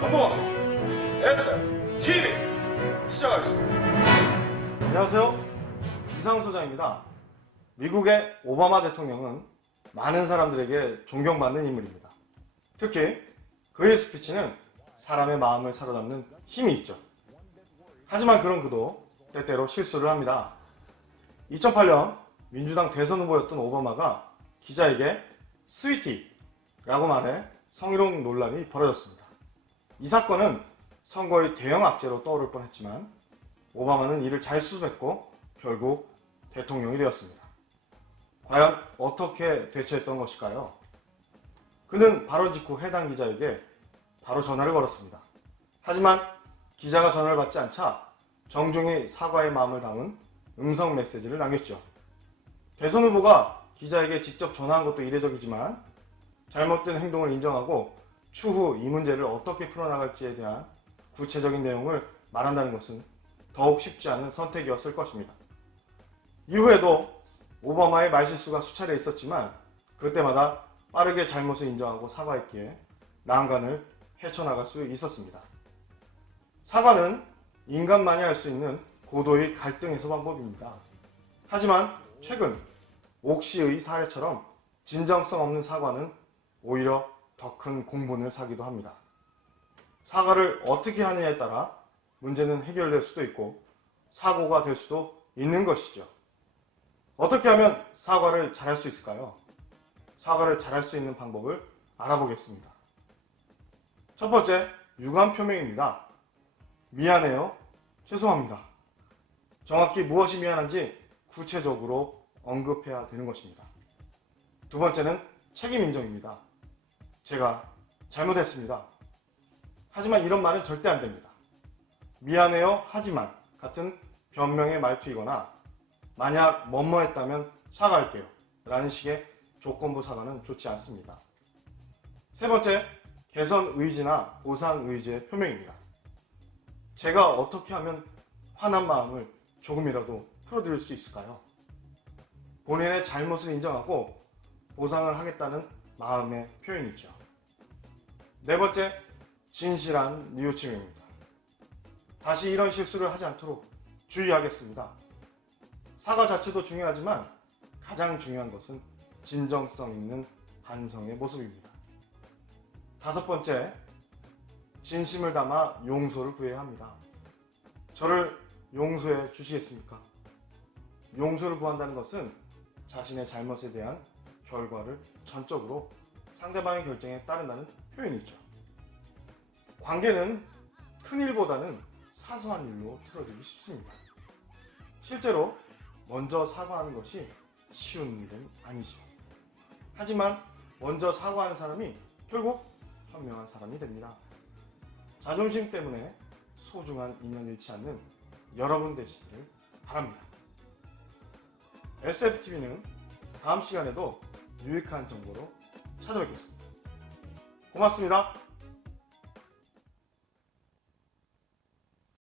넘버원 S TV 시작하겠습니다. 안녕하세요. 이상훈 소장입니다. 미국의 오바마 대통령은 많은 사람들에게 존경받는 인물입니다. 특히 그의 스피치는 사람의 마음을 사로잡는 힘이 있죠. 하지만 그런 그도 때때로 실수를 합니다. 2008년 민주당 대선 후보였던 오바마가 기자에게 스위티라고 말해 성희롱 논란이 벌어졌습니다. 이 사건은 선거의 대형 악재로 떠오를 뻔했지만 오바마는 이를 잘 수습했고 결국 대통령이 되었습니다. 과연 어떻게 대처했던 것일까요? 그는 바로 직후 해당 기자에게 바로 전화를 걸었습니다. 하지만 기자가 전화를 받지 않자 정중히 사과의 마음을 담은 음성 메시지를 남겼죠. 대선 후보가 기자에게 직접 전화한 것도 이례적이지만 잘못된 행동을 인정하고 추후 이 문제를 어떻게 풀어나갈지에 대한 구체적인 내용을 말한다는 것은 더욱 쉽지 않은 선택이었을 것입니다. 이후에도 오바마의 말실수가 수차례 있었지만 그때마다 빠르게 잘못을 인정하고 사과했기에 난간을 헤쳐나갈 수 있었습니다. 사과는 인간만이 할 수 있는 고도의 갈등 해소 방법입니다. 하지만 최근 옥시의 사례처럼 진정성 없는 사과는 오히려 더 큰 공분을 사기도 합니다. 사과를 어떻게 하느냐에 따라 문제는 해결될 수도 있고 사고가 될 수도 있는 것이죠. 어떻게 하면 사과를 잘할 수 있을까요? 사과를 잘할 수 있는 방법을 알아보겠습니다. 첫 번째, 유감 표명입니다. 미안해요. 죄송합니다. 정확히 무엇이 미안한지 구체적으로 언급해야 되는 것입니다. 두 번째는 책임 인정입니다. 제가 잘못했습니다. 하지만 이런 말은 절대 안 됩니다. 미안해요. 하지만 같은 변명의 말투이거나 만약 뭐뭐 했다면 사과할게요. 라는 식의 조건부 사과는 좋지 않습니다. 세 번째, 개선 의지나 보상 의지의 표명입니다. 제가 어떻게 하면 화난 마음을 조금이라도 풀어드릴 수 있을까요? 본인의 잘못을 인정하고 보상을 하겠다는 마음의 표현이죠. 네 번째, 진실한 뉘우침입니다. 다시 이런 실수를 하지 않도록 주의하겠습니다. 사과 자체도 중요하지만 가장 중요한 것은 진정성 있는 반성의 모습입니다. 다섯 번째, 진심을 담아 용서를 구해야 합니다. 저를 용서해 주시겠습니까? 용서를 구한다는 것은 자신의 잘못에 대한 결과를 전적으로 상대방의 결정에 따른다는 표현이죠. 관계는 큰 일보다는 사소한 일로 틀어지기 쉽습니다. 실제로 먼저 사과하는 것이 쉬운 일은 아니죠. 하지만 먼저 사과하는 사람이 결국 현명한 사람이 됩니다. 자존심 때문에 소중한 인연 잃지 않는 여러분 되시기를 바랍니다. SFTV는 다음 시간에도 유익한 정보로 찾아뵙겠습니다. 고맙습니다.